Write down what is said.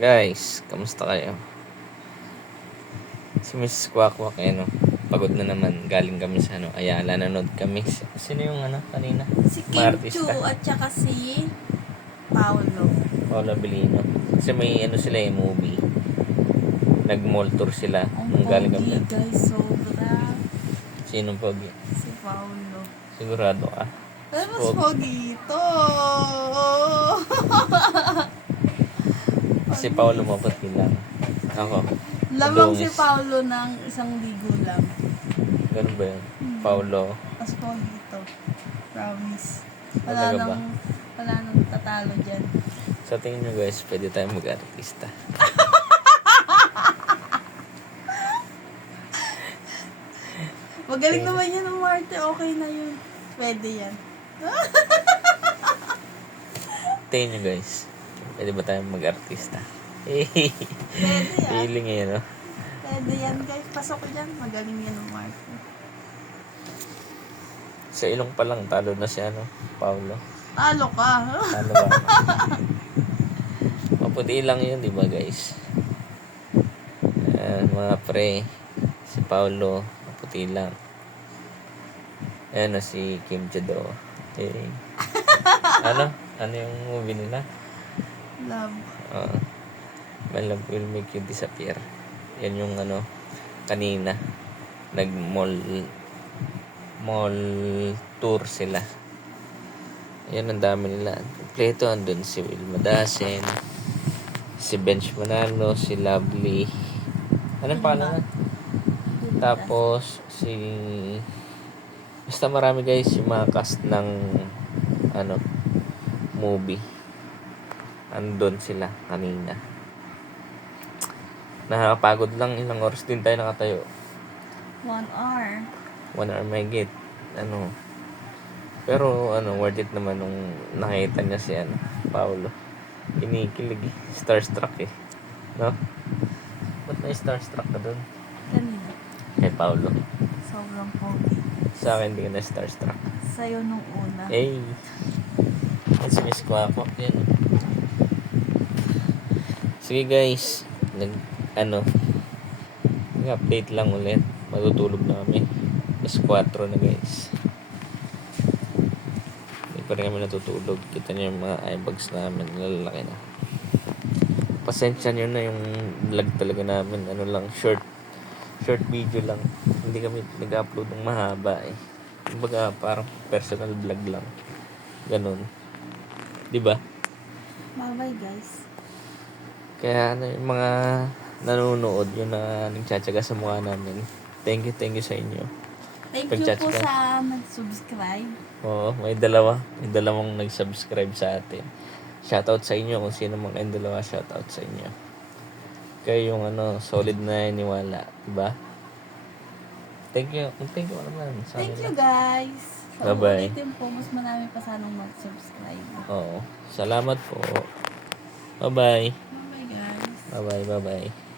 Guys, kamusta kayo? Si Miss Kwakwak, no? Pagod na naman. Galing kami sa Ayala, nanood kami. Sino yung kanina? Si Kim Mga Chu artista. at saka si Paolo. Paolo Abilino. Kasi may sila yung movie. Nag-mall tour sila. Nung galing kami. Pogi, guys, sobra. Sinong pogi? Si Paolo. Sigurado ka? Pero mas Pogi. pogi ito. Si Paolo mapati lang. Ako. Lamang si madungis. Paolo ng 1,000 lang. Ganun ba yun? Paolo. Mas pogi ito. Promise. Talaga ba? Wala nang tatalo dyan. Sa tingin nyo guys, pwede tayong mag-artista. Magaling naman yan ang Marte. Okay na yun. Pwede yan. Tingin nyo guys, pwede ba tayong mag-artista? Pwede yan. Feeling eh, no? Pwede yan, guys. Pasok ko dyan. Magaling yan ang Marte. Sa ilong pa lang, talo na si Paolo. Talo ka. Talo ba? Maputi lang yun, di ba guys? Ayan, mga pre. Si Paolo, maputi lang. Ayan na si Kim Chido. Eh. Ano yung movie nila? Love. My love will make you disappear. Yan yung kanina. Mall tour sila. Yan ang dami nila. Kompleto. Andun si Wilma Dasen, si Bench Manalo, si Lovely. Anong pangalan? Tapos basta marami guys yung mga cast ng movie. Andun sila kanina. Nakakapagod lang. Ilang oras din tayo nakatayo. 1 hour. 1 hour may gate. Pero worth it naman nung nakita niya si Paolo. Kinikilig eh. Starstruck eh. No? Ba't may starstruck ka dun? Kanina. Kay Paolo. Sobrang pogi. Sa akin hindi ka na starstruck. Sa'yo nung una. Eh. Yan si Miss Kwakwak yan. Sige guys. Nag-update lang ulit. Matutulog na kami. Mas 4 na guys. Hindi pa rin kami natutulog. Kita niyo yung mga eyebags namin. Lalaki na. Pasensya niyo na yung vlog talaga namin. Short video lang. Hindi kami nag-upload ng mahaba eh. Kumbaga parang personal vlog lang. Ganon. Diba? Bye-bye, guys. Kaya yung mga nanonood yun na nagtsatsaga sa mukha namin. Thank you sa inyo. Thank you po sa nag-subscribe. Oo, may dalawang nag-subscribe sa atin. Shoutout sa inyo kung sino mang kayong dalawa. Shoutout sa inyo. Kayo yung solid na iniwala, diba? Thank you naman. Thank you, guys. Bye-bye. Ulitin po, mas marami pa sanang mag-subscribe. Oo. Salamat po. Bye-bye. Bye-bye, guys. Bye-bye.